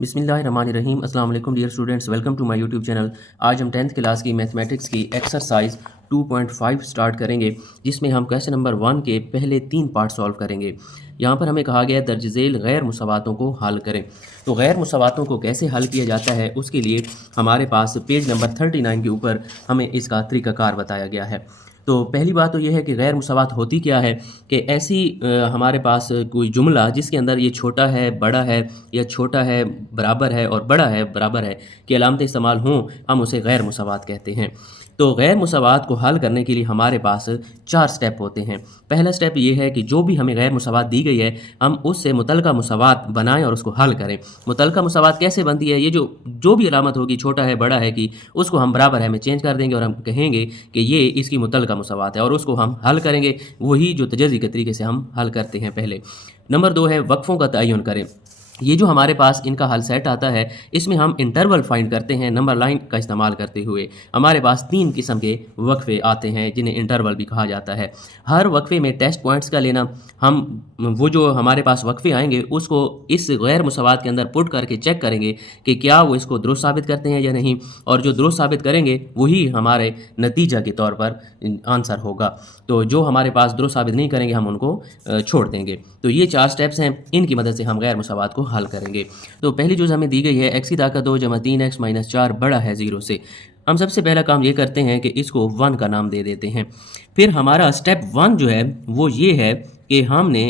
बिस्मिल्लाहिर्रहमानिर्रहीम अस्सलाम वालेकुम dear students, welcome to my YouTube channel. आज हम 10th क्लास की मैथमेटिक्स की एक्सरसाइज 2.5 स्टार्ट करेंगे, जिसमें हम क्वेश्चन नंबर 1 के पहले 3 पार्ट सॉल्व करेंगे। यहाँ पर हमें कहा गया है दर्ज झेल गैर मुसावातों को हल करें। तो गैर मुसावातों को कैसे हल किया जाता है, उसके लिए हमारे पास पेज नंबर 39 के ऊपर हमें इसका तरीक़ाकार बताया गया है। तो पहली बात तो यह है कि गैर मुसावात होती क्या है कि ऐसी हमारे पास कोई जुमला जिसके अंदर ये छोटा है बड़ा है या छोटा है बराबर है और बड़ा है बराबर है कि अलामतें इस्तेमाल हों, हम उसे गैर मुसावात कहते हैं। तो गैर मुसावात को हल करने के लिए हमारे पास 4 स्टेप होते हैं। पहला स्टेप ये है कि जो भी हमें गैर मुसावात दी गई है, हम उससे मुतलका मुसावात बनाएं और उसको हल करें। मुतलका मुसावात कैसे बनती है? ये जो भी अलामत होगी, छोटा है बड़ा है कि उसको हम बराबर है में चेंज कर देंगे और हम कहेंगे कि ये इसकी मुतलका मुसावात है और उसको हम हल करेंगे, वही जो तजज़ी के तरीके से हम हल करते हैं पहले। नंबर 2 है वक्फ़ों का तयन करें। ये जो हमारे पास इनका हल सेट आता है, इसमें हम इंटरवल फाइंड करते हैं नंबर लाइन का इस्तेमाल करते हुए। हमारे पास 3 किस्म के वक्फ़े आते हैं जिन्हें इंटरवल भी कहा जाता है। हर वक्फ़े में टेस्ट पॉइंट्स का लेना, हम वो जो हमारे पास वक्फ़े आएंगे उसको इस गैर मुसावात के अंदर पुट करके चेक करेंगे कि क्या वो इसको दुरुस्त साबित करते हैं या नहीं, और जो दुरुस्त साबित करेंगे वही हमारे नतीजा के तौर पर आंसर होगा। तो जो हमारे पास दुरुस्त साबित नहीं करेंगे हम उनको छोड़ देंगे। तो ये 4 स्टेप्स हैं, इनकी मदद से हम गैर मुसावात को हल करेंगे। तो पहली चीज़ हमें दी गई है x की ताकत 2 जमा 3x माइनस 4 बड़ा है 0 से। हम सबसे पहला काम ये करते हैं कि इसको 1 का नाम दे देते हैं। फिर हमारा स्टेप 1 जो है वो ये है कि हमने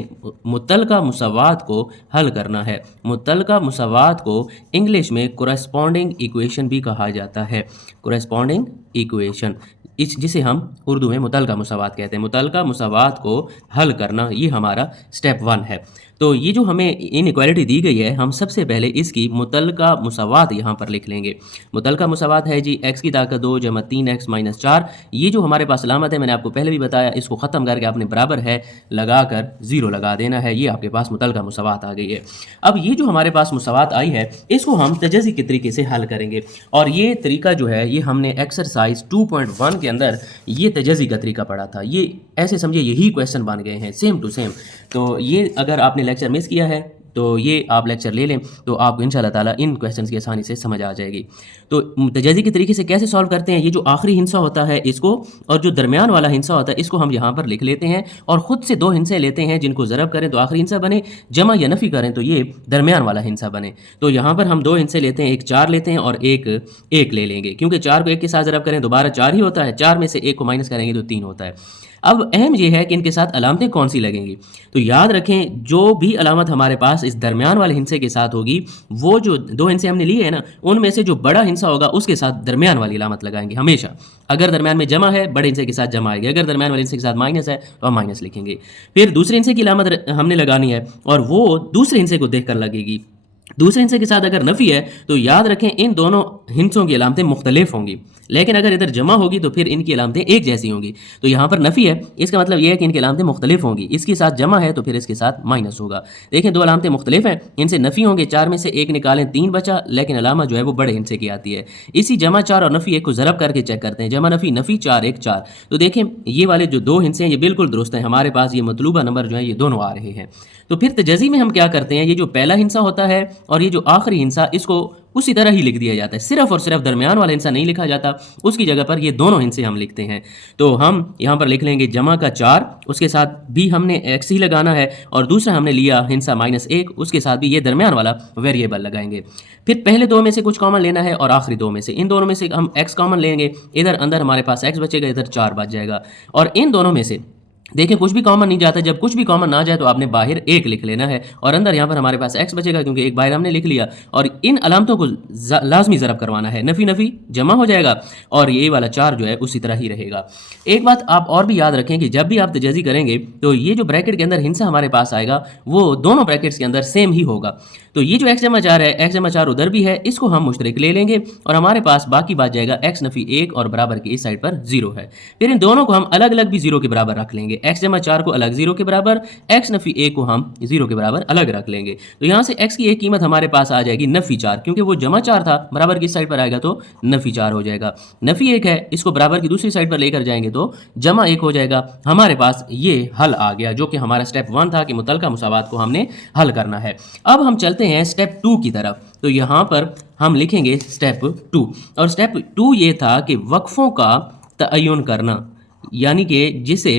मुतलका मुसावात को हल करना है। मुतलका मुसावात को इंग्लिश में कोरेस्पॉन्डिंग इक्वेशन भी कहा जाता है। कोरेस्पॉन्डिंग इक्वेशन, जिसे हम उर्दू में मुतलका मुसावात कहते हैं। मुतलका मुसावात को हल करना, ये हमारा स्टेप 1 है। तो ये जो हमें इनइक्वालिटी दी गई है, हम सबसे पहले इसकी मुतलका मुसावात यहाँ पर लिख लेंगे। मुतलका मुसावात है जी x की ताकत 2 जमा 3x माइनस 4। ये जो हमारे पास अलामत है, मैंने आपको पहले भी बताया, इसको ख़त्म करके आपने बराबर है लगाकर 0 लगा देना है। ये आपके पास मुतलका मुसावात आ गई है। अब ये जो हमारे पास मुसावात आई है, इसको हम तजज़ी के तरीके से हल करेंगे। और ये तरीका जो है, ये हमने एक्सरसाइज 2.1 के अंदर ये तजज़ी का तरीका पढ़ा था। ये ऐसे समझिए यही क्वेश्चन बन गए हैं सेम टू सेम। तो ये अगर आपने लेक्चर मिस किया है तो ये आप लेक्चर ले लें, तो आपको इंशाअल्लाह ताला इन क्वेश्चंस की आसानी से समझ आ जाएगी। तो तजज़ी के तरीके से कैसे सॉल्व करते हैं, ये जो आखिरी हिस्सा होता है इसको, और जो दरमियान वाला हिस्सा होता है इसको हम यहाँ पर लिख लेते हैं और ख़ुद से 2 हिस्से लेते हैं, जिनको ज़रब करें तो आखिरी हिस्सा बने, जमा या नफ़ी करें तो ये दरमियान वाला हिस्सा बने। तो यहाँ पर हम 2 हिस्से लेते हैं, एक 4 लेते हैं और एक 1 ले लेंगे, क्योंकि 4 को 1 के साथ ज़रब करें दोबारा 4 ही होता है, 4 में से 1 को माइनस करेंगे तो 3 होता है। अब अहम ये है कि इनके साथ अलामतें कौन सी लगेंगी। तो याद रखें, जो भी अलामत हमारे पास इस दरमियान वाले हिस्से के साथ होगी, वो जो 2 हिस्से हमने लिए हैं ना, उनमें से जो बड़ा हिस्सा होगा उसके साथ दरमियान वाली अलामत लगाएंगे हमेशा। अगर दरमियान में जमा है, बड़े हिस्से के साथ जमा आएगी। अगर दरमियान वाले हिस्से के साथ माइनस है तो हम माइनस लिखेंगे। फिर दूसरे हिस्से की अलामत हमने लगानी है और वो दूसरे हिस्से को देख कर लगेगी। दूसरे हिस्से के साथ अगर नफ़ी है तो याद रखें इन दोनों हिस्सों की अलामतें मुख्तलिफ होंगी, लेकिन अगर इधर जमा होगी तो फिर इनकी अलामतें एक जैसी होंगी। तो यहाँ पर नफ़ी है, इसका मतलब यह है कि इनकी अलामतें मुख्तलिफ होंगी। इसके साथ जमा है तो फिर इसके साथ माइनस होगा। देखें, 2 अलामतें मुख्तलिफ हैं, इनसे नफ़ी होंगे। 4 में से 1 निकालें, 3 बचा, लेकिन अलामत जो है वो बड़े हिस्से की आती है। इसी जमा 4 और नफ़ी 1 को ज़रब करके चेक करते हैं। जमा नफ़ी नफ़ी 4 1 4। तो देखें, ये वाले जो 2 हिस्से हैं ये बिल्कुल दुरुस्त हैं। हमारे पास ये मतलूबा नंबर जो है ये दोनों आ रहे हैं। तो फिर तजज़ी में हम क्या करते हैं, ये जो पहला हिस्सा होता है और ये जो आखिरी हिस्सा, इसको उसी तरह ही लिख दिया जाता है। सिर्फ और सिर्फ दरमियान वाला हिस्सा नहीं लिखा जाता, उसकी जगह पर ये दोनों हिस्से हम लिखते हैं। तो हम यहाँ पर लिख लेंगे जमा का 4, उसके साथ भी हमने x ही लगाना है, और दूसरा हमने लिया हिस्सा -1, उसके साथ भी ये दरमियान वाला वेरिएबल लगाएंगे। फिर पहले 2 में से कुछ कॉमन लेना है और आखिरी 2 में से, इन दोनों में से हम x कॉमन लेंगे। इधर अंदर हमारे पास x बचेगा, इधर 4 बच जाएगा। और इन दोनों में से देखिए कुछ भी कॉमन नहीं जाता। जब कुछ भी कॉमन ना जाए तो आपने बाहर 1 लिख लेना है और अंदर यहाँ पर हमारे पास x बचेगा, क्योंकि एक बाहर हमने लिख लिया। और इन अलामतों को लाजमी ज़रब करवाना है, नफ़ी नफ़ी जमा हो जाएगा और ये वाला 4 जो है उसी तरह ही रहेगा। एक बात आप और भी याद रखें कि जब भी आप तजज़ी करेंगे तो ये जो ब्रैकेट के अंदर हिस्सा हमारे पास आएगा वो दोनों ब्रैकेट्स के अंदर सेम ही होगा। तो ये जो x जमा 4 है, x जमा 4 उधर भी है, इसको हम मुश्तरक ले लेंगे और हमारे पास बाकी बात जाएगा x नफ़ी 1 और बराबर की इस साइड पर 0 है। फिर इन दोनों को हम अलग अलग भी 0 के बराबर रख लेंगे। x जमा 4 को अलग 0 के बराबर, x नफ़ी 1 को हम 0 के बराबर अलग रख लेंगे। तो यहाँ से x की एक कीमत हमारे पास आ जाएगी नफ़ी 4, क्योंकि वो जमा 4 था, बराबर की इस साइड पर आएगा तो नफ़ी 4 हो जाएगा। नफ़ी 1 है, इसको बराबर की दूसरी साइड पर लेकर जाएंगे तो जमा 1 हो जाएगा। हमारे पास ये हल आ गया, जो कि हमारा स्टेप 1 था कि मुतलका मुसावात को हमने हल करना है। अब हम चलते हैं स्टेप 2 की तरफ। तो यहाँ पर हम लिखेंगे स्टेप 2। और स्टेप 2 ये था कि वक्फ़ों का तयन करना, यानी कि जिसे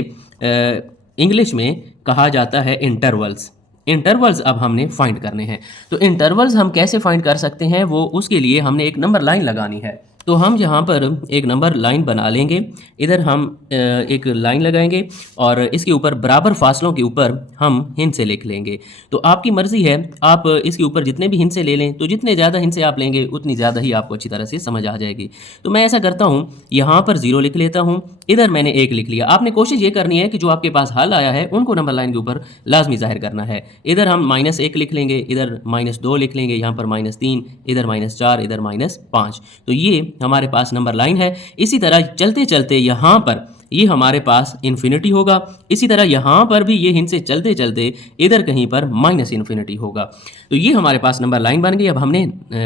इंग्लिश में कहा जाता है इंटरवल्स। इंटरवल्स अब हमने फाइंड करने हैं। तो इंटरवल्स हम कैसे फाइंड कर सकते हैं, वो उसके लिए हमने एक नंबर लाइन लगानी है। तो हम यहाँ पर एक नंबर लाइन बना लेंगे। इधर हम एक लाइन लगाएंगे और इसके ऊपर बराबर फासलों के ऊपर हम हिंसे लिख लेंगे। तो आपकी मर्ज़ी है, आप इसके ऊपर जितने भी हिंसे ले लें, तो जितने ज़्यादा हिंसे आप लेंगे उतनी ज़्यादा ही आपको अच्छी तरह से समझ आ जाएगी। तो मैं ऐसा करता हूँ, यहाँ पर 0 लिख लेता हूँ, इधर मैंने 1 लिख लिया। आपने कोशिश ये करनी है कि जो आपके पास हल आया है उनको नंबर लाइन के ऊपर लाजमी ज़ाहिर करना है। इधर हम -1 लिख लेंगे, इधर -2 लिख लेंगे, यहाँ पर -3, इधर -4, इधर -5। तो ये हमारे पास नंबर लाइन है। इसी तरह चलते चलते यहाँ पर ये हमारे पास इन्फिनिटी होगा। इसी तरह यहाँ पर भी ये हिंसे चलते चलते इधर कहीं पर -इन्फिनिटी होगा। तो ये हमारे पास नंबर लाइन बन गई। अब हमने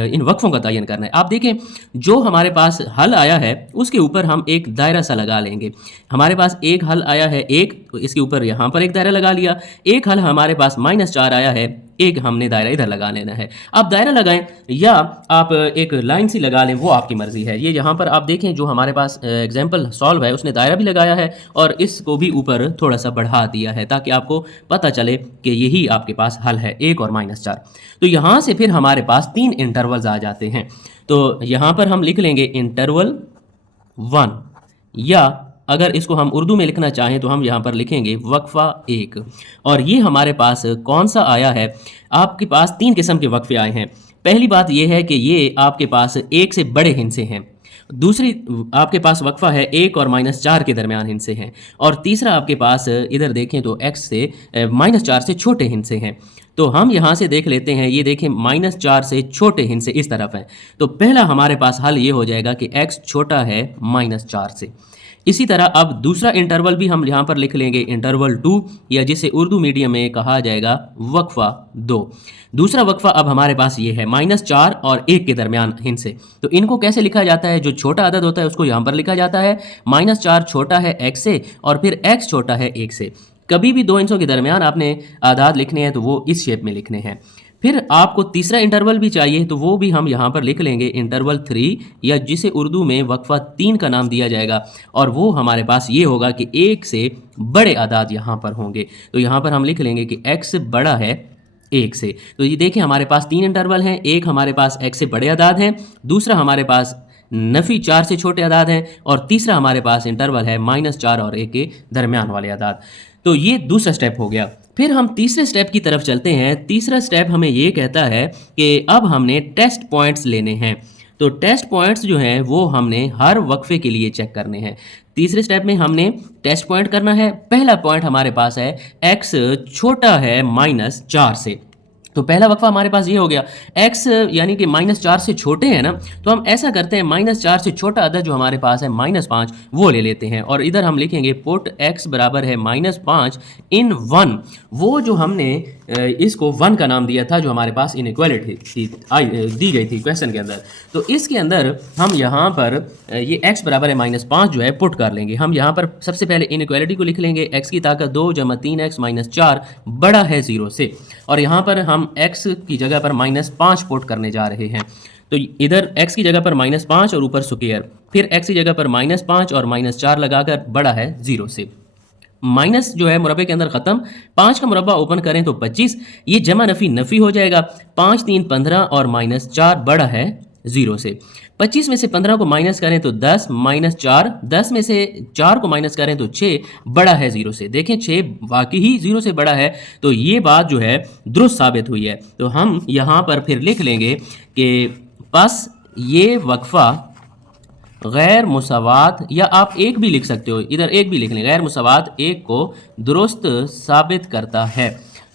इन वक्फों का तयन करना है। आप देखें, जो हमारे पास हल आया है उसके ऊपर हम एक दायरा सा लगा लेंगे। हमारे पास एक हल आया है 1, तो इसके ऊपर यहाँ पर एक दायरा लगा लिया। एक हल हमारे पास -4 आया है, एक हमने दायरा इधर लगा लेना है। आप दायरा लगाएं या आप एक लाइन सी लगा लें, वो आपकी मर्जी है। ये यहाँ पर आप देखें, जो हमारे पास एग्जाम्पल सॉल्व है उसने दायरा भी लगाया है और इसको भी ऊपर थोड़ा सा बढ़ा दिया है ताकि आपको पता चले कि यही आपके पास हल है, 1 और -4। तो यहाँ से फिर हमारे पास 3 इंटरवल्स आ जाते हैं। तो यहाँ पर हम लिख लेंगे इंटरवल 1, या अगर इसको हम उर्दू में लिखना चाहें तो हम यहाँ पर लिखेंगे वक्फा 1। और ये हमारे पास कौन सा आया है, आपके पास 3 किस्म के वक्फे आए हैं। पहली बात ये है कि ये आपके पास 1 से बड़े हिंसे हैं। दूसरी, आपके पास वक्फा है 1 और -4 के दरमियान हिंसे हैं। और तीसरा आपके पास इधर देखें तो x से -4 से छोटे हिंसे हैं। तो हम यहाँ से देख लेते हैं, ये देखें -4 से छोटे हिंसे इस तरफ हैं। तो पहला हमारे पास हल ये हो जाएगा कि x छोटा है -4 से। इसी तरह अब दूसरा इंटरवल भी हम यहाँ पर लिख लेंगे, इंटरवल 2, या जिसे उर्दू मीडियम में कहा जाएगा वक्फा 2। दूसरा वक्फा अब हमारे पास ये है -4 और 1 के दरमियान हिंसे। तो इनको कैसे लिखा जाता है, जो छोटा अदद होता है उसको यहाँ पर लिखा जाता है। -4 छोटा है x से और फिर x छोटा है 1 से। कभी भी 2 हिंसों के दरमियान आपने आदाद लिखने हैं तो वो इस शेप में लिखने हैं। फिर आपको तीसरा इंटरवल भी चाहिए, तो वो भी हम यहाँ पर लिख लेंगे इंटरवल 3, या जिसे उर्दू में वक्फा 3 का नाम दिया जाएगा। और वो हमारे पास ये होगा कि 1 से बड़े आदाद यहाँ पर होंगे। तो यहाँ पर हम लिख लेंगे कि x बड़ा है 1 से। तो ये देखें, हमारे पास 3 इंटरवल हैं। एक हमारे पास x से बड़े आदाद हैं, दूसरा हमारे पास नफ़ी 4 से छोटे आदाद हैं, और तीसरा हमारे पास इंटरवल है -4 और 1 के दरमियान वाले आदाद। तो ये दूसरा स्टेप हो गया। फिर हम तीसरे स्टेप की तरफ चलते हैं। तीसरा स्टेप हमें ये कहता है कि अब हमने टेस्ट पॉइंट्स लेने हैं। तो टेस्ट पॉइंट्स जो हैं वो हमने हर वक्फे के लिए चेक करने हैं। तीसरे स्टेप में हमने टेस्ट पॉइंट करना है। पहला पॉइंट हमारे पास है x छोटा है -4 से। तो पहला वक्फा हमारे पास ये हो गया, x यानी कि -4 से छोटे हैं ना, तो हम ऐसा करते हैं -4 से छोटा अदद जो हमारे पास है -5, वो ले लेते हैं। और इधर हम लिखेंगे पुट x बराबर है -5 इन 1। वो जो हमने इसको 1 का नाम दिया था, जो हमारे पास इनइक्वालिटी दी गई थी क्वेश्चन के अंदर। तो इसके अंदर हम यहाँ पर ये x बराबर है -5 जो है पुट कर लेंगे। हम यहाँ पर सबसे पहले इनइक्वालिटी को लिख लेंगे, x की ताकत 2 + 3x - 4 बड़ा है 0 से। और यहाँ पर हम x की जगह पर -5 पुट करने जा रहे हैं। तो इधर x की जगह पर -5 और ऊपर स्क्वायर, फिर x की जगह पर -5 और -4 लगाकर बड़ा है 0 से। माइनस जो है मुरब्बे के अंदर ख़त्म, 5 का मुरब्बा ओपन करें तो 25, ये जमा नफ़ी नफ़ी हो जाएगा। 5 3 15 और -4 बड़ा है 0 से। 25 में से 15 को माइनस करें तो 10 -4, 10 में से 4 को माइनस करें तो 6 बड़ा है 0 से। देखें 6 वाकई ही 0 से बड़ा है, तो ये बात जो है दुरुस्त साबित हुई है। तो हम यहाँ पर फिर लिख लेंगे कि बस ये वक्फा गैर मुसावात, या आप 1 भी लिख सकते हो, इधर 1 भी लिख लें, गैर मुसावात 1 को दुरुस्त साबित करता है।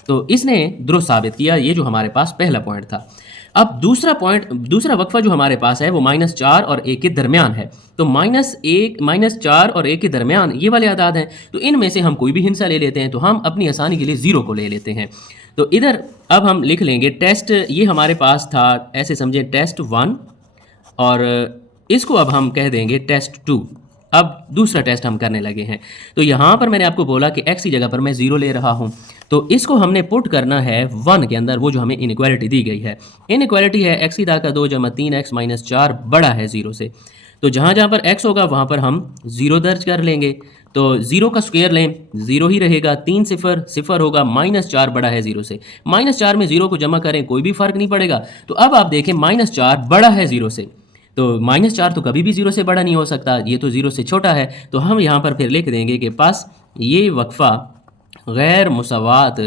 तो इसने दुरुस्त साबित किया, ये जो हमारे पास पहला पॉइंट था। अब दूसरा वक्फा जो हमारे पास है वो -4 और 1 के दरमियान है। तो -4 और 1 के दरमियान ये वाले आदाद हैं। तो इनमें से हम कोई भी हिस्सा ले लेते हैं, तो हम अपनी आसानी के लिए 0 को ले लेते हैं। तो इधर अब हम लिख लेंगे टेस्ट, ये हमारे पास था, ऐसे समझें टेस्ट 1, और इसको अब हम कह देंगे टेस्ट 2। अब दूसरा टेस्ट हम करने लगे हैं। तो यहाँ पर मैंने आपको बोला कि x की जगह पर मैं 0 ले रहा हूँ। तो इसको हमने पुट करना है 1 के अंदर, वो जो हमें इनइक्वालिटी दी गई है। इनइक्वालिटी है x की ताकत 2 जमा 3x माइनस 4 बड़ा है 0 से। तो जहाँ जहाँ पर x होगा वहाँ पर हम 0 दर्ज कर लेंगे। तो 0 का स्क्वायर लें, 0 ही रहेगा, 3 सिफर, सिफर होगा, -4 बड़ा है 0 से। -4 में 0 को जमा करें कोई भी फ़र्क नहीं पड़ेगा। तो अब आप देखें -4 बड़ा है 0 से, तो -4 तो कभी भी 0 से बड़ा नहीं हो सकता, ये तो 0 से छोटा है। तो हम यहाँ पर फिर लिख देंगे कि पास ये वक्फ़ा गैर मुसावात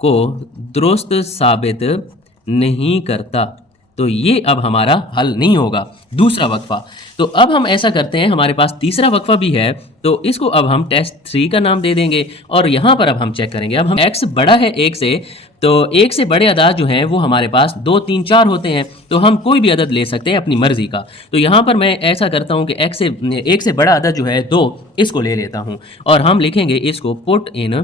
को दुरुस्त साबित नहीं करता। तो ये अब हमारा हल नहीं होगा, दूसरा वक्फ़ा। तो अब हम ऐसा करते हैं, हमारे पास तीसरा वक्फ़ा भी है, तो इसको अब हम टेस्ट 3 का नाम दे देंगे और यहाँ पर अब हम चेक करेंगे। अब हम x बड़ा है 1 से, तो 1 से बड़े अदाद जो हैं वो हमारे पास 2, 3, 4 होते हैं, तो हम कोई भी अदद ले सकते हैं अपनी मर्ज़ी का। तो यहाँ पर मैं ऐसा करता हूँ कि 1 से बड़ा अदद जो है 2, इसको ले लेता हूँ और हम लिखेंगे इसको पुट इन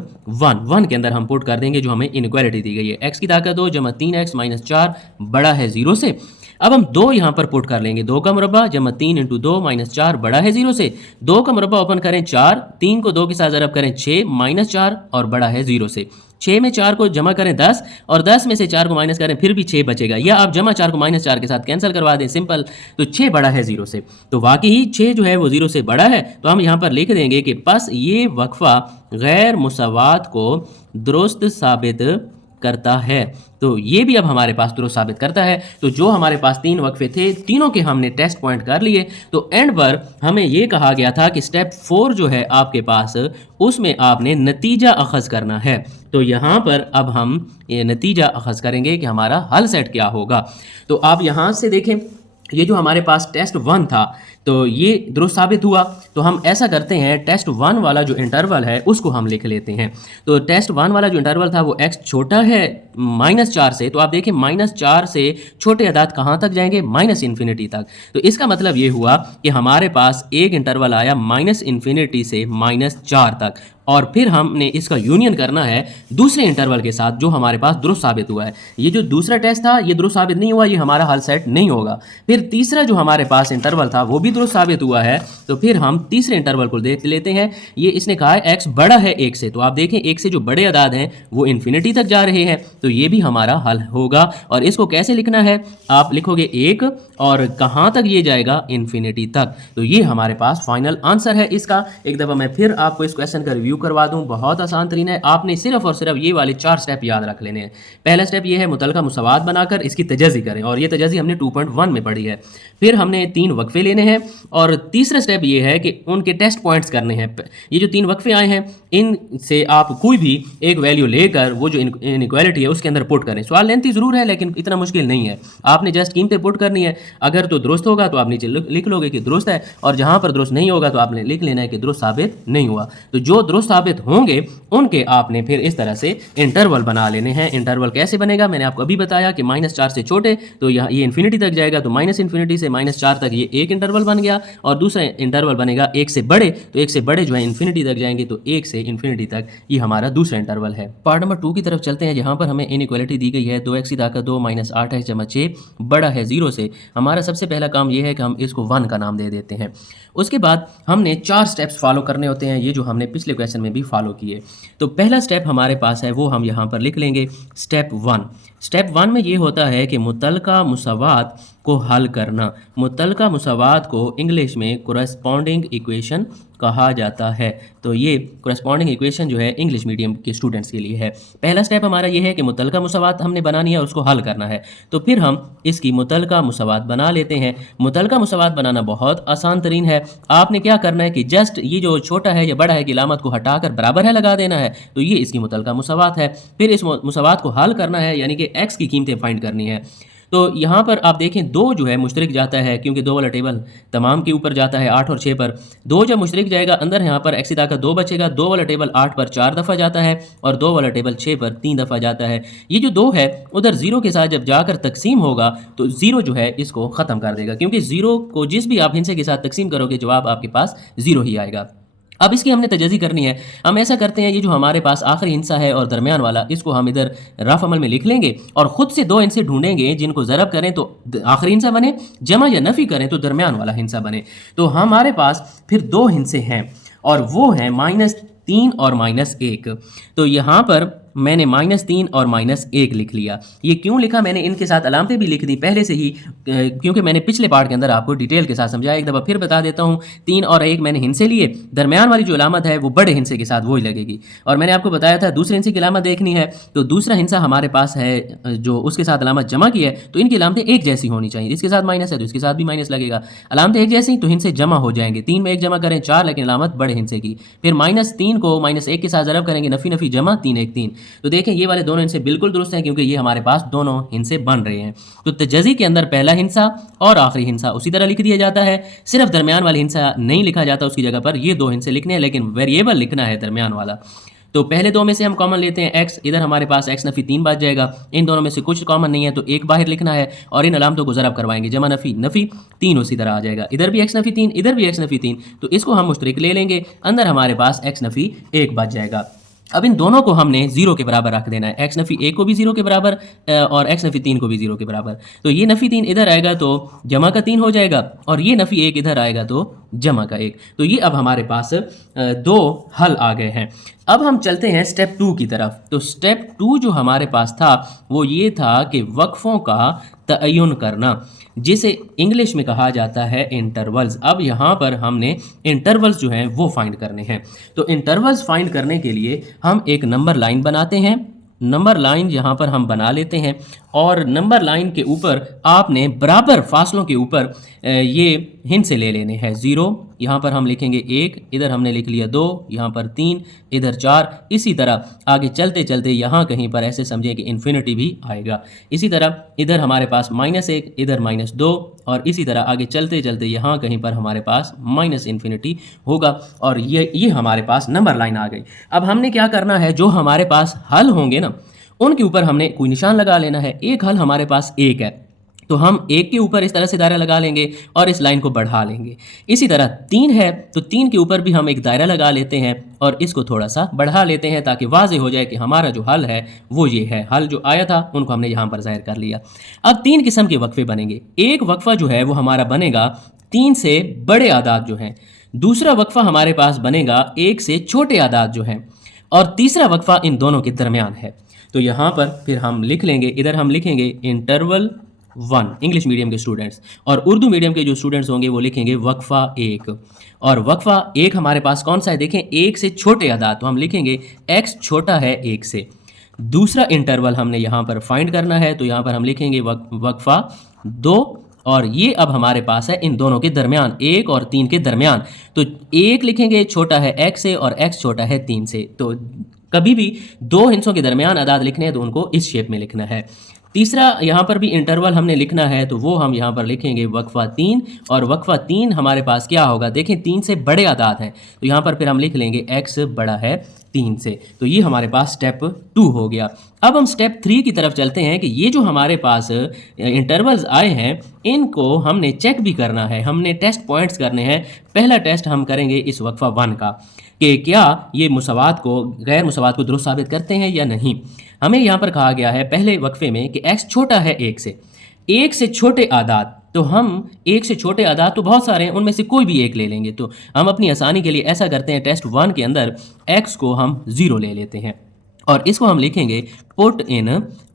1 के अंदर हम पुट कर देंगे जो हमें इनइक्वालिटी दी गई है। x की ताकत 2 जमा 3x माइनस 4 बड़ा है 0 से। अब हम 2 यहाँ पर पुट कर लेंगे, 2 का मुरब्बा जमा 3 इंटू 2 माइनस 4 बड़ा है 0 से। 2 का मुरब्बा ओपन करें 4, 3 को 2 के साथ ज़रब करें 6 माइनस 4 और बड़ा है 0 से। 6 में 4 को जमा करें 10 और 10 में से 4 को माइनस करें फिर भी 6 बचेगा, या आप जमा 4 को माइनस 4 के साथ कैंसिल करवा दें, सिंपल। तो 6 बड़ा है 0 से, तो वाकई ही 6 जो है वो 0 से बड़ा है। तो हम यहाँ पर लिख देंगे कि बस ये वक्फ़ा गैर मुसावात को दुरुस्त साबित करता है। तो ये भी अब हमारे पास दुरुस्त साबित करता है। तो जो हमारे पास 3 वक्फे थे, तीनों के हमने टेस्ट पॉइंट कर लिए। तो एंड पर हमें ये कहा गया था कि स्टेप 4 जो है आपके पास, उसमें आपने नतीजा अखज़ करना है। तो यहाँ पर अब हम ये नतीजा अखज़ करेंगे कि हमारा हल सेट क्या होगा। तो आप यहाँ से देखें, ये जो हमारे पास टेस्ट 1 था तो ये दुरुस्त साबित हुआ। तो हम ऐसा करते हैं, टेस्ट 1 वाला जो इंटरवल है उसको हम लिख लेते हैं। तो टेस्ट 1 वाला जो इंटरवल था वो x छोटा है -4 से, तो आप देखें -4 से छोटे अदाद कहाँ तक जाएंगे, -इन्फिनिटी तक। तो इसका मतलब ये हुआ कि हमारे पास एक इंटरवल आया -इन्फिनिटी से -4 तक, और फिर हमने इसका यूनियन करना है दूसरे इंटरवल के साथ जो हमारे पास दुरुस्त साबित हुआ है। ये जो दूसरा टेस्ट था ये दुरुस्त साबित नहीं हुआ, ये हमारा हल सेट नहीं होगा। फिर तीसरा जो हमारे पास इंटरवल था वो भी दुरुस्त साबित हुआ है, तो फिर हम तीसरे इंटरवल को देख लेते हैं। ये इसने कहा है x बड़ा है 1 से, तो आप देखें 1 से जो बड़े अदाद हैं वो इन्फिनिटी तक जा रहे हैं, तो ये भी हमारा हल होगा। और इसको कैसे लिखना है, आप लिखोगे 1 और कहाँ तक ये जाएगा, इन्फिनिटी तक। तो ये हमारे पास फाइनल आंसर है इसका। एक दफ़ा मैं फिर आपको इस क्वेश्चन का रिव्यू करवा दूं, बहुत आसान तरीन है। आपने सिर्फ और सिर्फ ये वाले 4 स्टेप याद रख लेने हैं। पहला स्टेप ये है, मुतलका मुसावात बनाकर इसकी तजज़ी करें, और ये तजज़ी हमने 2.1 में पढ़ी है। फिर हमने 3 वक्फे लेने हैं, और तीसरा स्टेप ये है कि उनके टेस्ट पॉइंट्स करने हैं। ये जो 3 वक्फे आए हैं इनसे आप कोई भी एक वैल्यू लेकर वो जो इनइक्वालिटी है उसके अंदर पुट करें। सवाल लेंथी ज़रूर है लेकिन इतना मुश्किल नहीं है, आपने जस्ट कीमतें पुट करनी है। अगर तो दुरुस्त होगा तो आप नीचे लिख लोगे कि दुरुस्त है, और जहाँ पर दुरुस्त नहीं होगा तो आपने लिख लेना है कि दुरुस्त साबित नहीं हुआ। तो जो दुरुस्त साबित होंगे उनके आपने फिर इस तरह से इंटरवल बना लेने हैं। इंटरवल कैसे बनेगा, मैंने आपको अभी बताया कि -4 से छोटे, तो यहाँ ये इन्फिनिटी तक जाएगा, तो -इन्फिनिटी से -4 तक ये एक इंटरवल बन गया, और दूसरा इंटरवल बनेगा 1 से बड़े, तो 1 से बड़े जो है इन्फिनिटी तक जाएंगे, तो 1 से इन्फिनिटी तक ये हमारा दूसरा इंटरवल है। पार्ट नंबर 2 की तरफ चलते हैं, जहाँ पर हमें इनइक्वालिटी दी गई है 2x की ताकत 2 माइनस 8x जमा 6 बड़ा है 0 से। हमारा सबसे पहला काम यह है कि हम इसको 1 का नाम दे देते हैं। उसके बाद हमने 4 स्टेप्स फॉलो करने होते हैं, ये जो हमने पिछले क्वेश्चन में भी फॉलो किए। तो पहला स्टेप हमारे पास है वो हम यहाँ पर लिख लेंगे, स्टेप 1। स्टेप 1 में ये होता है कि मुतलका मुसावात को हल करना। मुतलका मुसावात को इंग्लिश में कोरेस्पॉन्डिंग इक्वेशन कहा जाता है। तो ये कोरेस्पॉन्डिंग इक्वेशन जो है इंग्लिश मीडियम के स्टूडेंट्स के लिए है। पहला स्टेप हमारा ये है कि मुतलका मुसावात हमने बनानी है और उसको हल करना है। तो फिर हम इसकी मुतलका मुसावात बना लेते हैं। मुतलका मुसावात बनाना बहुत आसान तरीन है। आपने क्या करना है कि जस्ट ये जो छोटा है या बड़ा है की अलामत को हटाकर बराबर है लगा देना है, तो ये इसकी मुतलका मुसावात है। फिर इस मुसावात को हल करना है, यानी कि x की कीमतें फाइंड करनी है। तो यहाँ पर आप देखें 2 जो है मुश्तरिक जाता है, क्योंकि 2 वाला टेबल तमाम के ऊपर जाता है 8 और 6 पर। 2 जब मुश्तरिक जाएगा अंदर, यहाँ पर x की ताकत 2 बचेगा। 2 वाला टेबल 8 पर 4 दफ़ा जाता है और 2 वाला टेबल 6 पर 3 दफ़ा जाता है। ये जो 2 है उधर 0 के साथ जब जाकर तकसीम होगा तो 0 जो है इसको ख़त्म कर देगा, क्योंकि 0 को जिस भी आप हिस्से के साथ तकसीम करोगे जवाब आपके पास 0 ही आएगा। अब इसकी हमने तजज़ी करनी है। हम ऐसा करते हैं, ये जो हमारे पास आखिरी हिस्सा है और दरमियान वाला, इसको हम इधर रफ अमल में लिख लेंगे और ख़ुद से 2 हिस्से ढूंढेंगे जिनको ज़रब करें तो आखिरी हिस्सा बने, जमा या नफ़ी करें तो दरमियान वाला हिस्सा बने। तो हमारे पास फिर 2 हिस्से हैं और वो हैं -3 और -1। तो यहाँ पर मैंने -3 और -1 लिख लिया। ये क्यों लिखा, मैंने इनके साथ अलामतें भी लिख दी पहले से ही, क्योंकि मैंने पिछले पार्ट के अंदर आपको डिटेल के साथ समझाया। एक दफ़ा फिर बता देता हूँ, 3 और 1 मैंने हिंसे लिए, दरमियान वाली जो अलामत है वो बड़े हिंसे के साथ वही लगेगी। और मैंने आपको बताया था दूसरे हिंसे की अलामत देखनी है, तो दूसरा हिंसा हमारे पास है जो उसके साथ अलामत जमा की है, तो इनकी अलामतें एक जैसी होनी चाहिए। इसके साथ माइनस है तो इसके साथ भी माइनस लगेगा। अलामतें एक जैसी तो हिंसे जमा हो जाएंगे। 3 में 1 जमा करें 4, लेकिन अलामत बड़े हिंसे की। फिर -3 को -1 के साथ ज़रब करेंगे, नफ़ी नफ़ी जमा 3 1 3। तो देखें ये वाले दोनों हिंसे बिल्कुल दुरुस्त हैं, क्योंकि ये हमारे पास दोनों हिंसे बन रहे हैं। तो तजज़ी के अंदर पहला हिंसा और आखिरी हिंसा उसी तरह लिख दिया जाता है, सिर्फ दरमियान वाला हिंसा नहीं लिखा जाता, उसकी जगह पर ये 2 हिंसे लिखने हैं, लेकिन वेरिएबल लिखना है दरमियान वाला। तो पहले 2 में से हम कॉमन लेते हैं x, इधर हमारे पास x नफ़ी 3 बच जाएगा। इन दोनों में से कुछ कॉमन नहीं है तो एक बाहर लिखना है, और इन अलामतों को ज़रब करवाएंगे, जमा नफ़ी नफ़ी 3 उसी तरह आ जाएगा। इधर भी x नफ़ी 3, इधर भी x नफ़ी 3, तो इसको हम मुश्तरक ले लेंगे, अंदर हमारे पास x नफ़ी 1 बच जाएगा। अब इन दोनों को हमने 0 के बराबर रख देना है, x नफ़ी 1 को भी 0 के बराबर और x नफ़ी 3 को भी 0 के बराबर। तो ये नफ़ी 3 इधर आएगा तो जमा का 3 हो जाएगा, और ये नफ़ी 1 इधर आएगा तो जमा का 1। तो ये अब हमारे पास 2 हल आ गए हैं। अब हम चलते हैं स्टेप 2 की तरफ। तो स्टेप 2 जो हमारे पास था वो ये था कि वक्फ़ों का तयन करना, जिसे इंग्लिश में कहा जाता है इंटरवल्स। अब यहाँ पर हमने इंटरवल्स जो हैं वो फाइंड करने हैं। तो इंटरवल्स फाइंड करने के लिए हम एक नंबर लाइन बनाते हैं। नंबर लाइन यहाँ पर हम बना लेते हैं, और नंबर लाइन के ऊपर आपने बराबर फासलों के ऊपर ये हिंसे ले लेने हैं। 0 यहाँ पर हम लिखेंगे 1, इधर हमने लिख लिया 2, यहाँ पर 3, इधर 4। इसी तरह आगे चलते चलते यहाँ कहीं पर ऐसे समझें कि इन्फिनिटी भी आएगा। इसी तरह इधर हमारे पास -1, इधर -2, और इसी तरह आगे चलते चलते यहाँ कहीं पर हमारे पास -इन्फिनिटी होगा। और ये हमारे पास नंबर लाइन आ गई। अब हमने क्या करना है, जो हमारे पास हल होंगे ना उनके ऊपर हमने कोई निशान लगा लेना है। एक हल हमारे पास 1 है, तो हम 1 के ऊपर इस तरह से दायरा लगा लेंगे और इस लाइन को बढ़ा लेंगे। इसी तरह 3 है तो 3 के ऊपर भी हम एक दायरा लगा लेते हैं और इसको थोड़ा सा बढ़ा लेते हैं, ताकि वाज़े हो जाए कि हमारा जो हल है वो ये है। हल जो आया था उनको हमने यहाँ पर ज़ाहिर कर लिया। अब 3 किस्म के वक्फे बनेंगे। एक वक्फा जो है वो हमारा बनेगा 3 से बड़े आदाद जो हैं, दूसरा वक्फा हमारे पास बनेगा 1 से छोटे आदाद जो हैं, और तीसरा वक्फा इन दोनों के दरमियान है। तो यहाँ पर फिर हम लिख लेंगे, इधर हम लिखेंगे इंटरवल 1 इंग्लिश मीडियम के स्टूडेंट्स, और उर्दू मीडियम के जो स्टूडेंट्स होंगे वो लिखेंगे वक्फा 1। और वक्फा 1 हमारे पास कौन सा है, देखें 1 से छोटे आदाद, तो हम लिखेंगे x छोटा है 1 से। दूसरा इंटरवल हमने यहाँ पर फाइंड करना है, तो यहाँ पर हम लिखेंगे वक्फा 2, और ये अब हमारे पास है इन दोनों के दरमियान, 1 और 3 के दरमियान। तो 1 लिखेंगे छोटा है x से और x छोटा है 3 से। तो कभी भी 2 हिस्सों के दरमियान आदाद लिखने हैं तो उनको इस शेप में लिखना है। तीसरा यहाँ पर भी इंटरवल हमने लिखना है, तो वो हम यहाँ पर लिखेंगे वक्फा 3, और वक्फा 3 हमारे पास क्या होगा, देखें 3 से बड़े आदाद हैं, तो यहाँ पर फिर हम लिख लेंगे x बड़ा है 3 से। तो ये हमारे पास स्टेप 2 हो गया। अब हम स्टेप 3 की तरफ चलते हैं कि ये जो हमारे पास इंटरवल्स आए हैं इनको हमने चेक भी करना है, हमने टेस्ट पॉइंट्स करने हैं। पहला टेस्ट हम करेंगे इस वक्फा 1 का कि क्या ये मुसावात को गैर मुसावात को दुरुस्त साबित करते हैं या नहीं। हमें यहाँ पर कहा गया है पहले वक्फे में कि x छोटा है 1 से, 1 से छोटे आदाद, तो हम 1 से छोटे आदाद तो बहुत सारे हैं, उनमें से कोई भी एक ले लेंगे। तो हम अपनी आसानी के लिए ऐसा करते हैं, टेस्ट 1 के अंदर x को हम 0 ले लेते हैं और इसको हम लिखेंगे पुट इन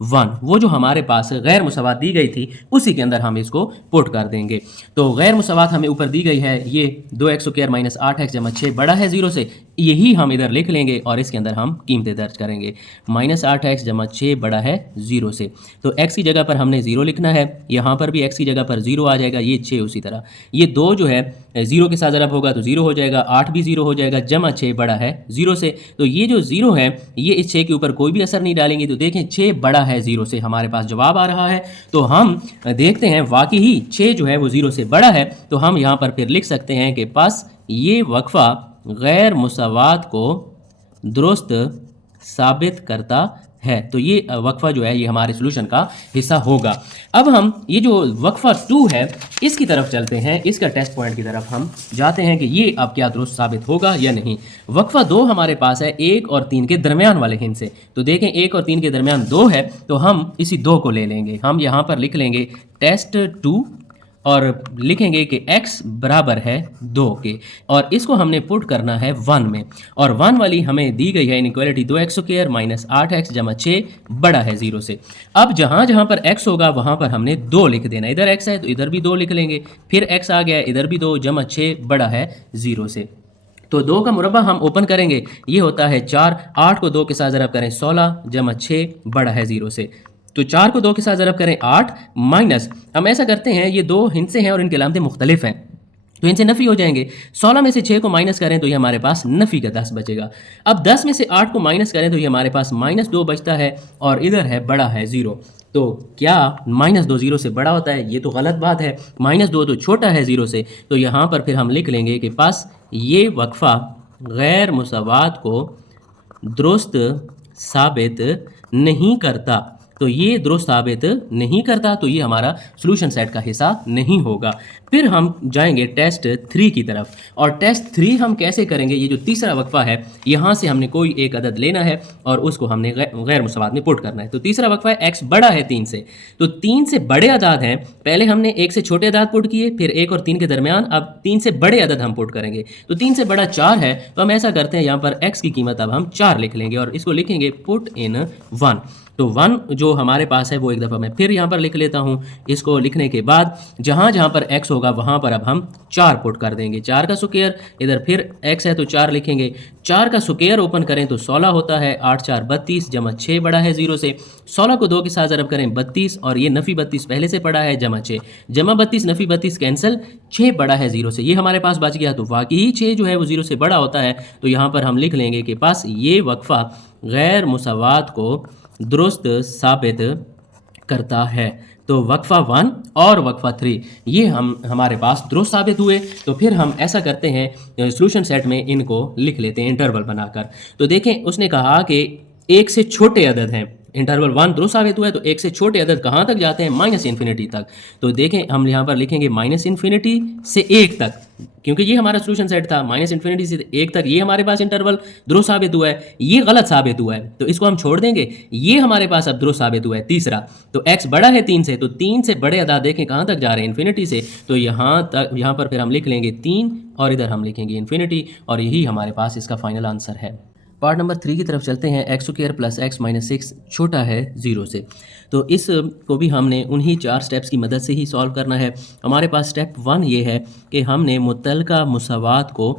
1। वो जो हमारे पास गैर मुसावात दी गई थी उसी के अंदर हम इसको पुट कर देंगे। तो गैर मुसावात हमें ऊपर दी गई है, ये 2x² - 8x जमा 6 बड़ा है 0 से, यही हम इधर लिख लेंगे और इसके अंदर हम कीमतें दर्ज करेंगे। -8x जमा 6 बड़ा है 0 से, तो x की जगह पर हमने 0 लिखना है, यहाँ पर भी x की जगह पर 0 आ जाएगा, ये 6 उसी तरह। ये 2 जो है 0 के साथ ज़रब होगा तो 0 हो जाएगा, 8 भी 0 हो जाएगा, जमा 6 बड़ा है 0 से। तो ये जो 0 है ये इस 6 के ऊपर कोई भी असर नहीं डालेंगे। तो देखें 6 बड़ा है 0 से, हमारे पास जवाब आ रहा है। तो हम देखते हैं वाकई ही 6 जो है वो 0 से बड़ा है, तो हम यहाँ पर फिर लिख सकते हैं कि बस ये वक्फा गैर मुसावात को दुरुस्त साबित करता है। तो ये वक्फा जो है ये हमारे सोल्यूशन का हिस्सा होगा। अब हम ये जो वक्फा 2 है इसकी तरफ चलते हैं, इसका टेस्ट पॉइंट की तरफ हम जाते हैं कि ये अब क्या दुरुस्त साबित होगा या नहीं। वक्फा 2 हमारे पास है 1 और 3 के दरमियान वाले हिंस से। तो देखें 1 और 3 के दरमियान 2 है, तो हम इसी 2 को ले लेंगे। हम यहाँ पर लिख लेंगे टेस्ट 2 और लिखेंगे कि x बराबर है 2 के, और इसको हमने पुट करना है 1 में, और 1 वाली हमें दी गई है इनइक्वालिटी 2x² माइनस 8x जमा 6 बड़ा है 0 से। अब जहाँ जहाँ पर x होगा वहाँ पर हमने 2 लिख देना, इधर x है तो इधर भी 2 लिख लेंगे, फिर x आ गया इधर भी 2 जमा 6 बड़ा है 0 से। तो 2 का मुरब्बा हम ओपन करेंगे, ये होता है 4, 8 को 2 के साथ ज़रब करें 16 जमा 6 बड़ा है 0 से। तो 4 को 2 के साथ ज़रब करें 8 माइनस, हम ऐसा करते हैं ये 2 हिस्से हैं और इनके अलामतें मुख्तलिफ हैं तो इनसे नफ़ी हो जाएंगे। 16 में से 6 को माइनस करें तो ये हमारे पास नफ़ी का 10 बचेगा। अब 10 में से 8 को माइनस करें तो ये हमारे पास -2 बचता है, और इधर है बड़ा है 0। तो क्या -2 0 से बड़ा होता है? ये तो गलत बात है, -2 तो छोटा है 0 से। तो यहाँ पर फिर हम लिख लेंगे कि पास ये वक्फ़ा गैर मुसावात को दुरुस्त साबित नहीं करता, तो ये दुरुस्त साबित नहीं करता, तो ये हमारा सॉल्यूशन सेट का हिस्सा नहीं होगा। फिर हम जाएंगे टेस्ट 3 की तरफ, और टेस्ट 3 हम कैसे करेंगे? ये जो तीसरा वक्फा है यहाँ से हमने कोई एक अदद लेना है और उसको हमने गैर मुसावात में पुट करना है। तो तीसरा वक्फा है x बड़ा है 3 से, तो 3 से बड़े अदाद हैं, पहले हमने 1 से छोटे अदाद पुट किए, फिर 1 और 3 के दरमियान, अब 3 से बड़े अदद हम पुट करेंगे। तो 3 से बड़ा 4 है, तो हम ऐसा करते हैं यहाँ पर x की कीमत अब हम 4 लिख लेंगे और इसको लिखेंगे पुट इन 1। तो 1 जो हमारे पास है वो एक दफ़ा मैं फिर यहाँ पर लिख लेता हूँ। इसको लिखने के बाद जहाँ जहाँ पर x होगा वहाँ पर अब हम 4 पुट कर देंगे, 4 का स्क्वायर, इधर फिर x है तो 4 लिखेंगे, 4 का स्क्वायर ओपन करें तो 16 होता है, 8 4 32 जमा 6 बड़ा है 0 से। 16 को 2 के साथ ज़रब करें 32, और ये नफ़ी 32 पहले से पड़ा है, जमा 6 जमा 32 नफ़ी 32 कैंसिल, 6 बड़ा है 0 से, ये हमारे पास बच गया। तो वाकई 6 जो है वो 0 से बड़ा होता है, तो यहाँ पर हम लिख लेंगे कि पास ये वक्फ़ा गैर मुसावात को दुरुस्त साबित करता है। तो वक्फ़ा 1 और वक्फ़ा 3 ये हमारे पास दुरुस्त साबित हुए। तो फिर हम ऐसा करते हैं, सॉल्यूशन सेट में इनको लिख लेते हैं इंटरवल बनाकर। तो देखें उसने कहा कि 1 से छोटे अदद हैं, इंटरवल 1 दुरुस्त साबित हुआ है, तो 1 से छोटे अदद कहाँ तक जाते हैं? -इन्फिनिटी तक। तो देखें हम यहाँ पर लिखेंगे -इन्फिनिटी से 1 तक, क्योंकि ये हमारा सॉल्यूशन सेट था, -इन्फिनिटी से 1 तक ये हमारे पास इंटरवल दुरुस्त साबित हुआ है, ये गलत साबित हुआ है तो इसको हम छोड़ देंगे। ये हमारे पास अब दुरुस्त साबित हुआ है तीसरा, तो x बड़ा है 3 से, तो 3 से बड़े अदाद देखें कहाँ तक जा रहे हैं? इन्फिनिटी से। तो यहाँ पर फिर हम लिख लेंगे 3 और इधर हम लिखेंगे इन्फिनिटी, और यही हमारे पास इसका फाइनल आंसर है। पार्ट नंबर 3 की तरफ चलते हैं। x² प्लस x माइनस 6 छोटा है 0 से। तो इस को भी हमने उन्हीं 4 स्टेप्स की मदद से ही सॉल्व करना है। हमारे पास स्टेप 1 ये है कि हमने मुतल्लिका मुसावात को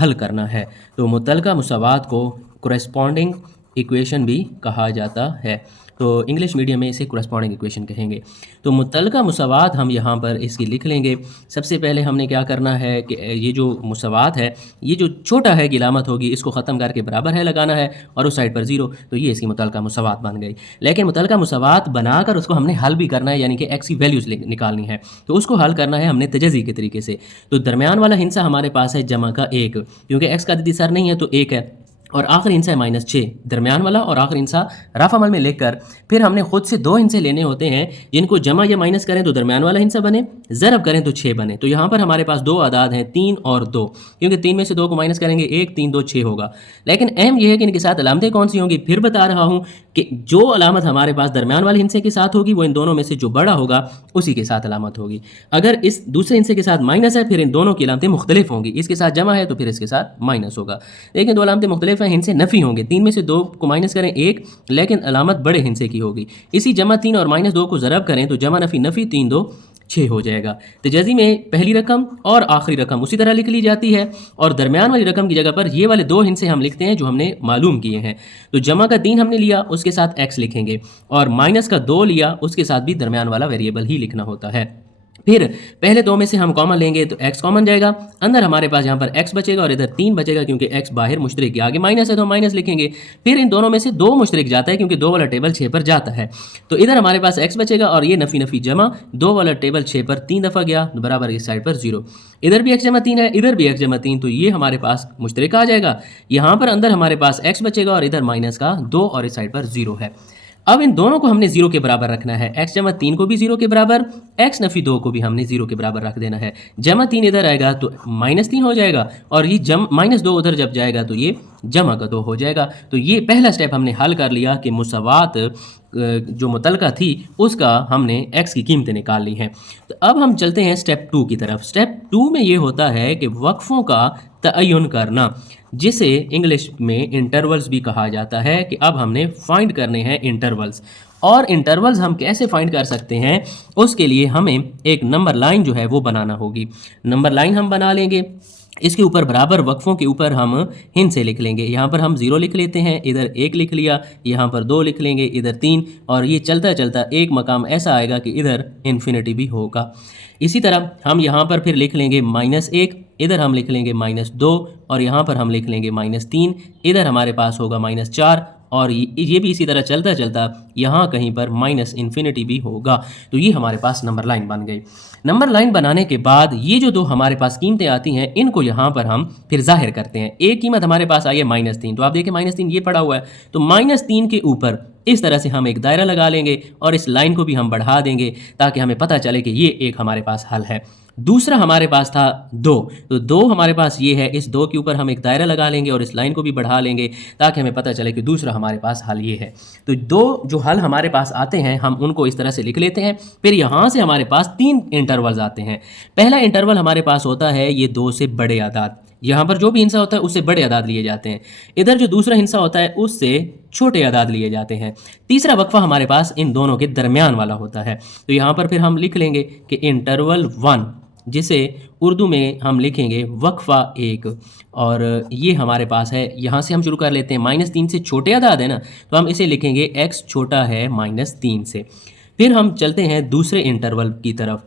हल करना है। तो मुतल्लिका मुसावात को कोरेस्पॉन्डिंग इक्वेशन भी कहा जाता है, तो इंग्लिश मीडियम में इसे कोरेस्पॉन्डिंग इक्वेशन कहेंगे। तो मुतल्लिका मुसावात हम यहाँ पर इसकी लिख लेंगे। सबसे पहले हमने क्या करना है कि ये जो मुसावात है, ये जो छोटा है की अलामत होगी, इसको ख़त्म करके बराबर है लगाना है और उस साइड पर 0, तो ये इसकी मुतल्लिका मुसावात बन गई। लेकिन मुतल्लिका मुसावात बनाकर उसको हमने हल भी करना है, यानी कि x की वैल्यूज़ निकालनी है। तो उसको हल करना है हमने तजज़ी के तरीके से। तो दरमियान वाला हिस्सा हमारे पास है जमा का 1, क्योंकि x का अददी सर नहीं है तो 1 है, और आखिरी हिस्सा है -6 दरमियान वाला, और आखिरी हिस्सा रफ़ अमल में लेकर फिर हमने खुद से 2 हिस्से लेने होते हैं जिनको जमा या माइनस करें तो दरमियान वाला हिस्सा बने, ज़रब करें तो 6 बने। तो यहाँ पर हमारे पास 2 आदाद हैं 3 और 2, क्योंकि 3 में से 2 को माइनस करेंगे 1 3 2 6 होगा। लेकिन अहम यह है कि इनके साथ अलामतें कौन सी होंगी, फिर बता रहा हूँ कि जो अलामत हमारे पास दरमियान वाले हिस्से के साथ होगी वो इन दोनों में से जो बड़ा होगा उसी के साथ अलामत होगी। अगर इस दूसरे हिस्से के साथ माइनस है फिर इन दोनों की अलामतें मुख्तलिफ होंगी, इसके साथ जमा है तो फिर इसके साथ माइनस होगा। लेकिन 2 अलामतें मुख्तलिफ हैं, हिस्से नफ़ी होंगे। 3 में से 2 को माइनस करें 1, लेकिन अलामत बड़े हिस्से की होगी। इसी जमा 3 और -2 को ज़रब करें तो जमा नफ़ी नफ़ी 3 2 6 हो जाएगा। तजज़ी में पहली रकम और आखिरी रकम उसी तरह लिख ली जाती है, और दरमियान वाली रकम की जगह पर ये वाले 2 हिस्से हम लिखते हैं जो हमने मालूम किए हैं। तो जमा का 3 हमने लिया, उसके साथ x लिखेंगे, और माइनस का 2 लिया, उसके साथ भी दरमियान वाला वेरिएबल ही लिखना होता है। फिर पहले 2 में से हम कॉमन लेंगे तो x कॉमन जाएगा, अंदर हमारे पास यहाँ पर x बचेगा और इधर 3 बचेगा, क्योंकि x बाहर मुश्तरिक, आगे माइनस है तो माइनस लिखेंगे। फिर इन दोनों में से 2 मुश्तरिक जाता है, क्योंकि 2 वाला टेबल 6 पर जाता है, तो इधर हमारे पास x बचेगा, और ये नफ़ी नफ़ी जमा 2 वाला टेबल 6 पर 3 दफ़ा गया, बराबर इस साइड पर 0। इधर भी x जमा 3 है, इधर भी x जमा 3, तो ये हमारे पास मुश्तरिक आ जाएगा। यहाँ पर अंदर हमारे पास x बचेगा और इधर माइनस का 2 और इस साइड पर 0 है। अब इन दोनों को हमने 0 के बराबर रखना है, x जमा 3 को भी 0 के बराबर, x नफ़ी 2 को भी हमने 0 के बराबर रख देना है। जमा 3 इधर आएगा तो -3 हो जाएगा, और ये -2 उधर जब जाएगा तो ये जमा का 2 हो जाएगा। तो ये पहला स्टेप हमने हल कर लिया कि मुसावात जो मुतलका थी उसका हमने x की कीमतें निकाल ली हैं। तो अब हम चलते हैं स्टेप 2 की तरफ। स्टेप 2 में ये होता है कि वक्फ़ों का तयन करना, जिसे इंग्लिश में इंटरवल्स भी कहा जाता है, कि अब हमने फाइंड करने हैं इंटरवल्स। और इंटरवल्स हम कैसे फाइंड कर सकते हैं, उसके लिए हमें एक नंबर लाइन जो है वो बनाना होगी। नंबर लाइन हम बना लेंगे, इसके ऊपर बराबर वक्फ़ों के ऊपर हम हिंद से लिख लेंगे। यहाँ पर हम 0 लिख लेते हैं, इधर 1 लिख लिया, यहाँ पर 2 लिख लेंगे, इधर 3, और ये चलता चलता एक मकाम ऐसा आएगा कि इधर इन्फिनिटी भी होगा। इसी तरह हम यहाँ पर फिर लिख लेंगे -1, इधर हम लिख लेंगे -2, और यहाँ पर हम लिख लेंगे -3, इधर हमारे पास होगा -4, और ये भी इसी तरह चलता चलता यहाँ कहीं पर इन्फिनिटी भी होगा। तो ये हमारे पास नंबर लाइन बन गई। नंबर लाइन बनाने के बाद ये जो 2 हमारे पास कीमतें आती हैं, इनको यहाँ पर हम फिर जाहिर करते हैं। एक कीमत हमारे पास आई है -3, तो आप देखिए -3 ये पड़ा हुआ है, तो -3 के ऊपर इस तरह से हम एक दायरा लगा लेंगे और इस लाइन को भी हम बढ़ा देंगे ताकि हमें पता चले कि ये एक हमारे पास हल है। दूसरा हमारे पास था 2, तो 2 हमारे पास ये है, इस 2 के ऊपर हम एक दायरा लगा लेंगे और इस लाइन को भी बढ़ा लेंगे ताकि हमें पता चले कि दूसरा हमारे पास हल ये है। तो 2 जो हल हमारे पास आते हैं हम उनको इस तरह से लिख लेते हैं। फिर यहाँ से हमारे पास 3 इंटरवल्स आते हैं। पहला इंटरवल हमारे पास होता है ये 2 से बड़े आदाद, यहाँ पर जो भी हिस्सा होता है उससे बड़े आदाद लिए जाते हैं। इधर जो दूसरा हिस्सा होता है उससे छोटे आदाद लिए जाते हैं। तीसरा वक्फा हमारे पास इन दोनों के दरमियान वाला होता है। तो यहाँ पर फिर हम लिख लेंगे कि इंटरवल 1, जिसे उर्दू में हम लिखेंगे वक्फा 1, और ये हमारे पास है। यहाँ से हम शुरू कर लेते हैं, -3 से छोटे आदाद है ना, तो हम इसे लिखेंगे x छोटा है -3 से। फिर हम चलते हैं दूसरे इंटरवल की तरफ।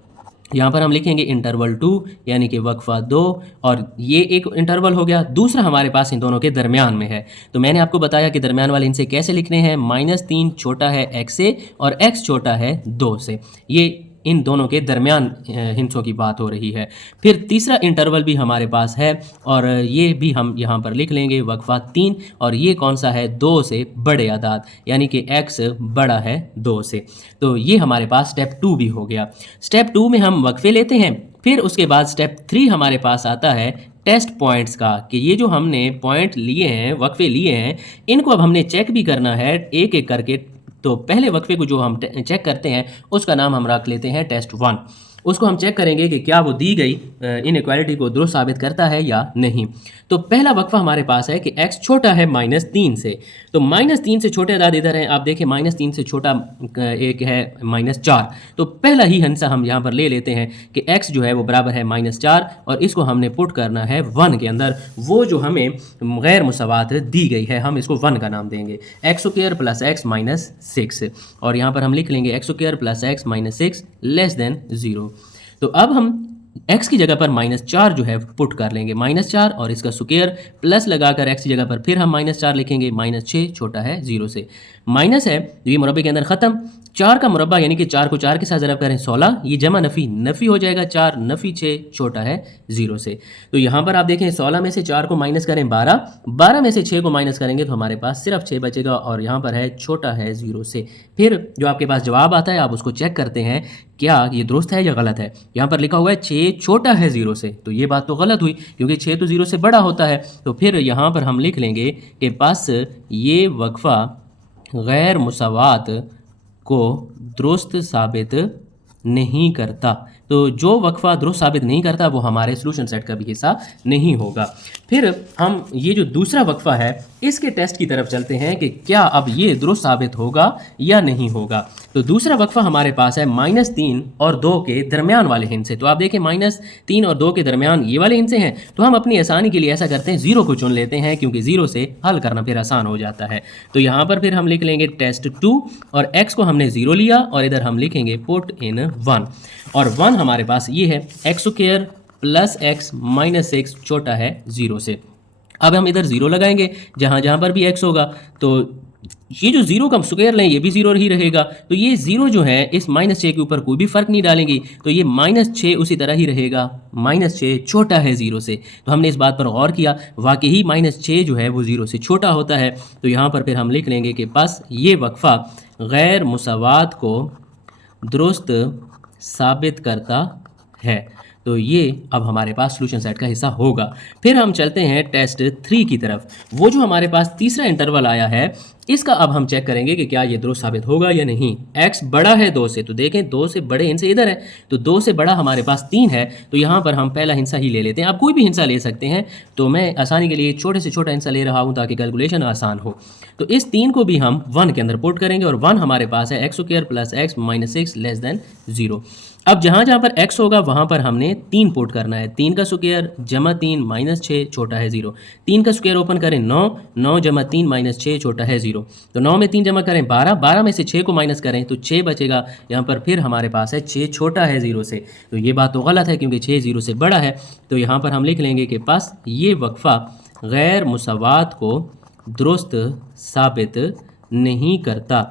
यहाँ पर हम लिखेंगे इंटरवल 2 यानी कि वक्फा 2, और ये एक इंटरवल हो गया। दूसरा हमारे पास इन दोनों के दरमियान में है। तो मैंने आपको बताया कि दरमियान वाले इनसे कैसे लिखने हैं। -3 छोटा है x से और x छोटा है 2 से। ये इन दोनों के दरमियान हिस्सों की बात हो रही है। फिर तीसरा इंटरवल भी हमारे पास है और ये भी हम यहाँ पर लिख लेंगे वक्फा 3, और ये कौन सा है, 2 से बड़े आदाद, यानी कि x बड़ा है 2 से। तो ये हमारे पास स्टेप 2 भी हो गया। स्टेप 2 में हम वक्फे लेते हैं। फिर उसके बाद स्टेप 3 हमारे पास आता है टेस्ट पॉइंट्स का, कि ये जो हमने पॉइंट लिए हैं, वक्फे लिए हैं, इनको अब हमने चेक भी करना है एक एक करके। तो पहले वक्फे को जो हम चेक करते हैं उसका नाम हम रख लेते हैं टेस्ट 1। उसको हम चेक करेंगे कि क्या वो दी गई इनइक्वालिटी को दुरुस्त साबित करता है या नहीं। तो पहला वक्फा हमारे पास है कि x छोटा है -3 से। तो -3 से छोटे आदाद इधर हैं, आप देखिए -3 से छोटा एक है -4। तो पहला ही हिस्सा हम यहाँ पर ले लेते हैं कि x जो है वो बराबर है -4, और इसको हमने पुट करना है 1 के अंदर। वो जो हमें गैर मुसावात दी गई है हम इसको 1 का नाम देंगे, x² + x - 6, और यहाँ पर हम लिख लेंगे x² + x - 6 < 0। तो अब हम x की जगह पर -4 जो है पुट कर लेंगे, -4 और इसका स्क्वायर प्लस लगाकर x की जगह पर फिर हम -4 लिखेंगे, -6 छोटा है 0 से। माइनस है तो ये मुरब्बे के अंदर ख़त्म। 4 का मुरब्बा यानी कि 4 को 4 के साथ ज़रब करें 16, ये जमा नफ़ी हो जाएगा, 4 नफ़ी 6 छोटा है 0 से। तो यहाँ पर आप देखें 16 में से 4 को माइनस करें 12, 12 में से 6 को माइनस करेंगे तो हमारे पास सिर्फ 6 बचेगा, और यहाँ पर है छोटा है 0 से। फिर जो आपके पास जवाब आता है आप उसको चेक करते हैं क्या ये दुरुस्त है या गलत है। यहाँ पर लिखा हुआ है 6 छोटा है 0 से, तो ये बात तो गलत हुई क्योंकि 6 तो 0 से बड़ा होता है। तो फिर यहाँ पर हम लिख लेंगे कि बस ये वक्फा गैर मुसावात को दुरुस्त साबित नहीं करता। तो जो वक्फा दुरुस्त साबित नहीं करता वो हमारे सॉल्यूशन सेट का भी हिस्सा नहीं होगा। फिर हम ये जो दूसरा वक्फा है इसके टेस्ट की तरफ चलते हैं कि क्या अब ये दुरुस्त साबित होगा या नहीं होगा। तो दूसरा वक्फा हमारे पास है -3 और 2 के दरमियान वाले हिस्से। तो आप देखें -3 और 2 के दरमियान ये वाले हिस्से हैं, तो हम अपनी आसानी के लिए ऐसा करते हैं 0 को चुन लेते हैं क्योंकि 0 से हल करना फिर आसान हो जाता है। तो यहाँ पर फिर हम लिख लेंगे टेस्ट 2 और x को हमने 0 लिया और इधर हम लिखेंगे पुट इन 1, और 1 हमारे पास ये है x² + x - 6 छोटा है 0 से। अब हम इधर 0 लगाएंगे जहाँ जहाँ पर भी x होगा, तो ये जो 0 का स्क्वायर लें ये भी 0 ही रहेगा। तो ये 0 जो है इस -6 के ऊपर कोई भी फ़र्क नहीं डालेंगी, तो ये -6 उसी तरह ही रहेगा, -6 छोटा है 0 से। तो हमने इस बात पर गौर किया, वाकई ही -6 जो है वो 0 से छोटा होता है। तो यहाँ पर फिर हम लिख लेंगे कि बस ये वक्फा गैर मुसावात को दुरुस्त साबित करता है। तो ये अब हमारे पास सोल्यूशन सेट का हिस्सा होगा। फिर हम चलते हैं टेस्ट 3 की तरफ। वो जो हमारे पास तीसरा इंटरवल आया है, इसका अब हम चेक करेंगे कि क्या ये दुरुस्त साबित होगा या नहीं। x बड़ा है 2 से, तो देखें 2 से बड़े हिस्से इधर है, तो 2 से बड़ा हमारे पास 3 है, तो यहाँ पर हम पहला हिस्सा ही ले लेते हैं। आप कोई भी हिस्सा ले सकते हैं, तो मैं आसानी के लिए छोटे से छोटा हिस्सा ले रहा हूँ ताकि कैलकुलेशन आसान हो। तो इस 3 को भी हम 1 के अंदर पुट करेंगे, और 1 हमारे पास है x² plus x minus 6 less than 0। अब जहाँ जहाँ पर x होगा वहाँ पर हमने 3 पुट करना है। 3 का स्क्वायर जमा 3 माइनस 6 छोटा है 0। 3 का स्क्वायर ओपन करें 9, 9 जमा 3 माइनस 6 छोटा है 0। तो 9 में 3 जमा करें 12, 12 में से 6 को माइनस करें तो 6 बचेगा। यहाँ पर फिर हमारे पास है 6 छोटा है 0 से, तो ये बात तो गलत है क्योंकि 6 0 से बड़ा है। तो यहाँ पर हम लिख लेंगे कि पास ये वक्फा गैर मुसावात को दुरुस्त साबित नहीं करता।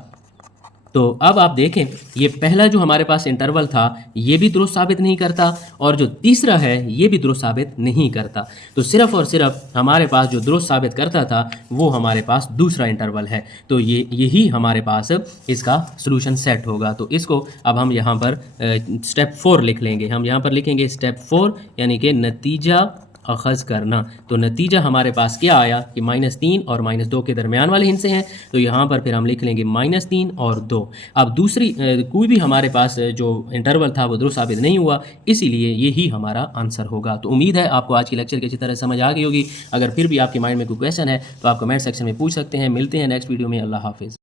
तो अब आप देखें, ये पहला जो हमारे पास इंटरवल था ये भी दुरुस्त साबित नहीं करता, और जो तीसरा है ये भी दुरुस्त साबित नहीं करता। तो सिर्फ और सिर्फ हमारे पास जो दुरुस्त साबित करता था वो हमारे पास दूसरा इंटरवल है। तो यही हमारे पास इसका सॉल्यूशन सेट होगा। तो इसको अब हम यहाँ पर स्टेप 4 लिख लेंगे। हम यहाँ पर लिखेंगे स्टेप 4 यानी कि नतीजा अखज़ करना। तो नतीजा हमारे पास क्या आया कि -3 और -2 के दरमियान वाले हिस्से हैं, तो यहाँ पर फिर हम लिख लेंगे -3 और 2। अब दूसरी कोई भी हमारे पास जो इंटरवल था वो दुरुस्त साबित नहीं हुआ, इसीलिए यही हमारा आंसर होगा। तो उम्मीद है आपको आज की लेक्चर की अच्छी तरह समझ आ गई होगी। अगर फिर भी आपके माइंड में कोई क्वेश्चन है तो आप कमेंट सेक्शन में पूछ सकते हैं। मिलते हैं नेक्स्ट वीडियो में। अल्लाह हाफिज़।